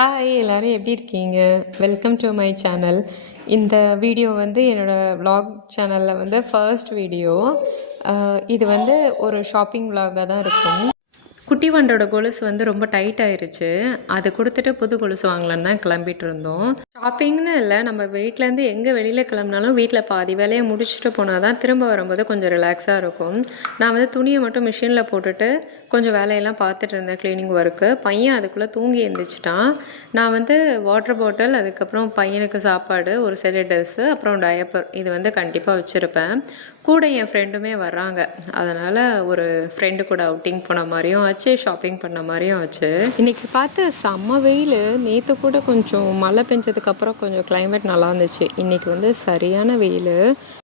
Hi எல்லோரும் எப்படி இருக்கீங்க? Welcome to my channel. இந்த வீடியோ வந்து என்னோடய vlog சேனலில் வந்து ஃபர்ஸ்ட் வீடியோ. இது வந்து ஒரு ஷாப்பிங் vlog-ஆ தான் இருக்கும். குட்டி வண்டோட கொலுசு வந்து ரொம்ப டைட் ஆயிருச்சு. அதை கொடுத்துட்டு புது கொலுசு வாங்கலான்னு தான் கிளம்பிட்டு இருந்தோம். ஷாப்பிங்னு இல்லை, நம்ம வீட்டிலேருந்து எங்கே வெளியில் கிளம்புனாலும் வீட்டில் பாதி வேலையை முடிச்சுட்டு போனால் தான் திரும்ப வரும்போது கொஞ்சம் ரிலாக்ஸாக இருக்கும். நான் வந்து துணியை மட்டும் மிஷினில் போட்டுட்டு கொஞ்சம் வேலையெல்லாம் பார்த்துட்டு இருந்தேன், க்ளீனிங் ஒர்க்கு. பையன் அதுக்குள்ளே தூங்கி எழுந்திரிச்சிட்டான். நான் வந்து வாட்டர் பாட்டில், அதுக்கப்புறம் பையனுக்கு சாப்பாடு, ஒரு செட் ட்ரெஸ்ஸு, அப்புறம் டயப்பர் இது வந்து கண்டிப்பாக வச்சுருப்பேன். கூட என் ஃப்ரெண்டுமே வர்றாங்க. அதனால் ஒரு ஃப்ரெண்டு கூட அவுட்டிங் போன மாதிரியும் ஆச்சு, ஷாப்பிங் பண்ண மாதிரியும் ஆச்சு. இன்றைக்கி பார்த்து செம்ம வெயில். நேற்று கூட கொஞ்சம் மழை பெஞ்சதுக்கப்புறம் கொஞ்சம் கிளைமேட் நல்லா இருந்துச்சு. இன்றைக்கி வந்து சரியான வெயில்.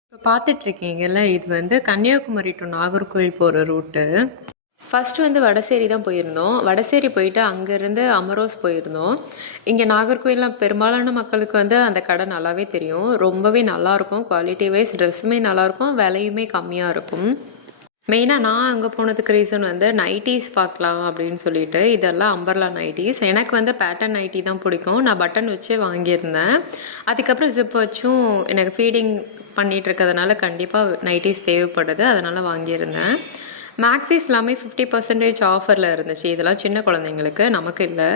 இப்போ பார்த்துட்ருக்கீங்கல்ல, இது வந்து கன்னியாகுமரி டு நாகர்கோவில் போகிற ரூட்டு. ஃபஸ்ட்டு வந்து வடசேரி தான் போயிருந்தோம். வடசேரி போயிட்டு அங்கேருந்து அமரோஸ் போயிருந்தோம். இங்கே நாகர்கோவில்லாம் பெரும்பாலான மக்களுக்கு வந்து அந்த கடை நல்லாவே தெரியும். ரொம்பவே நல்லாயிருக்கும். குவாலிட்டி வைஸ் ட்ரெஸ்ஸுமே நல்லாயிருக்கும், விலையுமே கம்மியாக இருக்கும். மெயினாக நான் அங்கே போனதுக்கு ரீசன் வந்து நைட்டீஸ் பார்க்கலாம் அப்படின்னு சொல்லிட்டு. இதெல்லாம் அம்பர்லா நைட்டீஸ். எனக்கு வந்து பேட்டர்ன் நைட்டி தான் பிடிக்கும். நான் பட்டன் வச்சே வாங்கியிருந்தேன். அதுக்கப்புறம் ஜிப் வச்சும் எனக்கு ஃபீடிங் பண்ணிகிட்டு இருக்கிறதுனால கண்டிப்பாக நைட்டீஸ் தேவைப்படுது, அதனால் வாங்கியிருந்தேன். மேக்ஸிஸ் எல்லாமே 50% ஆஃபரில் இருந்துச்சு. இதெல்லாம் சின்ன குழந்தைங்களுக்கு, நமக்கு இல்லை.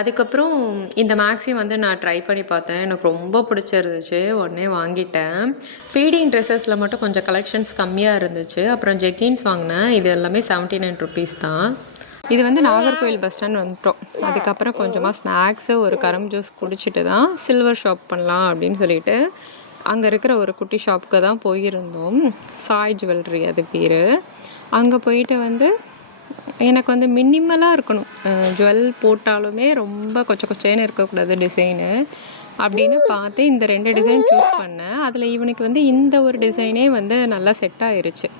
அதுக்கப்புறம் இந்த மேக்ஸி வந்து நான் ட்ரை பண்ணி பார்த்தேன். எனக்கு ரொம்ப பிடிச்சிருந்துச்சு, உடனே வாங்கிட்டேன். ஃபீடிங் ட்ரெஸ்ஸஸில் மட்டும் கொஞ்சம் கலெக்ஷன்ஸ் கம்மியாக இருந்துச்சு. அப்புறம் ஜெக்கின்ஸ் வாங்கினேன். இது எல்லாமே 79 ருபீஸ் தான். இது வந்து நாகர்கோவில் பஸ் ஸ்டாண்ட் வந்துட்டோம். அதுக்கப்புறம் கொஞ்சமாக ஸ்நாக்ஸு, ஒரு கரும்பு ஜூஸ் குடிச்சிட்டு தான் சில்வர் ஷாப் பண்ணலாம் அப்படின்னு சொல்லிட்டு அங்கே இருக்கிற ஒரு குட்டி ஷாப்புக்கு தான் போயிருந்தோம். சாய் ஜுவல்லரி அது பேர். அங்கே போயிட்டு வந்து எனக்கு வந்து மினிமலாக இருக்கணும். ஜுவல் போட்டாலுமே ரொம்ப கொச்சேன்னு இருக்கக்கூடாது டிசைனு அப்படின்னு பார்த்து இந்த 2 டிசைன் சூஸ் பண்ணேன். அதில் இவனுக்கு வந்து இந்த ஒரு டிசைனே வந்து நல்லா செட் ஆயிருச்சு.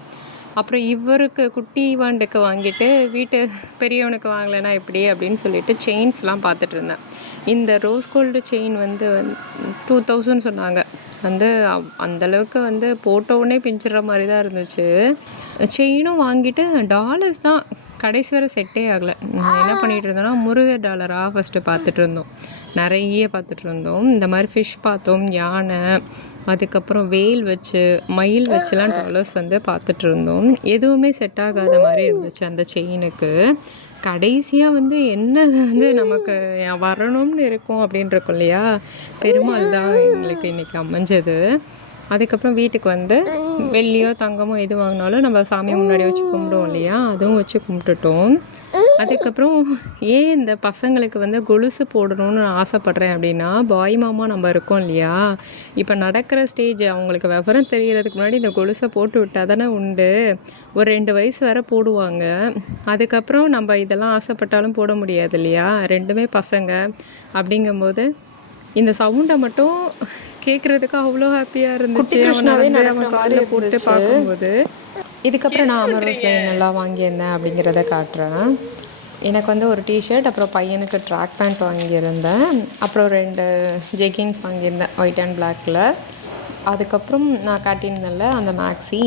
அப்புறம் இவருக்கு குட்டி வாண்டுக்கு வாங்கிட்டு வீட்டு பெரியவனுக்கு வாங்கலைன்னா எப்படி அப்படின்னு சொல்லிட்டு செயின்ஸ்லாம் பார்த்துட்டு இருந்தேன். இந்த ரோஸ் கோல்டு செயின் வந்து 2000 சொன்னாங்க. வந்து அந்தளவுக்கு வந்து போட்டவுடனே பிஞ்சிடுற மாதிரி தான் இருந்துச்சு. செயினும் வாங்கிட்டு டாலர்ஸ் தான் கடைசி வரை செட்டே ஆகலை. என்ன பண்ணிகிட்டு இருந்தோம்னா முருகர் டாலராக ஃபஸ்ட்டு பார்த்துட்டு இருந்தோம். நிறைய பார்த்துட்டு இருந்தோம். இந்த மாதிரி ஃபிஷ் பார்த்தோம், யானை, அதுக்கப்புறம் வேல் வச்சு, மயில் வச்சுலாம் டாலர்ஸ் வந்து பார்த்துட்டு இருந்தோம். எதுவுமே செட் ஆகாத மாதிரி இருந்துச்சு அந்த செயினுக்கு. கடைசியாக வந்து என்ன வந்து நமக்கு வரணும்னு இருக்கும் அப்படின்னு இருக்கும் இல்லையா, பெருமாள் தான் எங்களுக்கு இன்றைக்கி அமைஞ்சது. அதுக்கப்புறம் வீட்டுக்கு வந்து வெள்ளியோ தங்கமோ எது வாங்கினாலும் நம்ம சாமி முன்னாடி வச்சு கும்பிடுவோம் இல்லையா, அதுவும் வச்சு கும்பிட்டுட்டோம். அதுக்கப்புறம் ஏன் இந்த பசங்களுக்கு வந்து கொலுசு போடணும்னு ஆசைப்பட்றேன் அப்படின்னா, பாய் மாமா நம்ம இருக்கோம் இல்லையா, இப்போ நடக்கிற ஸ்டேஜ் அவங்களுக்கு விவரம் தெரிகிறதுக்கு முன்னாடி இந்த கொலுசை போட்டு விட்டால் தானே உண்டு. ஒரு 2 வயசு வரை போடுவாங்க. அதுக்கப்புறம் நம்ம இதெல்லாம் ஆசைப்பட்டாலும் போட முடியாது இல்லையா, ரெண்டுமே பசங்க. அப்படிங்கும்போது இந்த சவுண்டை மட்டும் கேட்குறதுக்கு அவ்வளோ ஹாப்பியாக இருந்துச்சு. அவன் காலில் போட்டு பார்க்கும்போது. இதுக்கப்புறம் நான் அமரோஸில் என்னெல்லாம் வாங்கியிருந்தேன் அப்படிங்கிறத காட்டுறேன். எனக்கு வந்து ஒரு டிஷர்ட், அப்புறம் பையனுக்கு ட்ராக் பேண்ட் வாங்கியிருந்தேன். அப்புறம் 2 ஜெகின்ஸ் வாங்கியிருந்தேன், ஒயிட் அண்ட் பிளாக்கில். அதுக்கப்புறம் நான் காட்டியிருந்தேன்ல அந்த மேக்ஸி,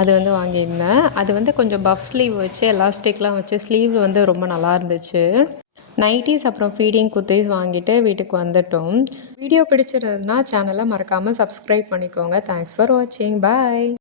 அது வந்து வாங்கியிருந்தேன். அது வந்து கொஞ்சம் பஃப் ஸ்லீவ் வச்சு எலாஸ்டிக்லாம் வச்சு ஸ்லீவ் வந்து ரொம்ப நல்லா இருந்துச்சு. நைட்டீஸ் அப்புறம் ஃபீடிங் குர்தீஸ் வாங்கிட்டு வீட்டுக்கு வந்துட்டோம். வீடியோ பிடிச்சிருந்ததுன்னா சேனலை மறக்காமல் சப்ஸ்கிரைப் பண்ணிக்கோங்க. தேங்க்ஸ் ஃபார் வாட்சிங். பாய்.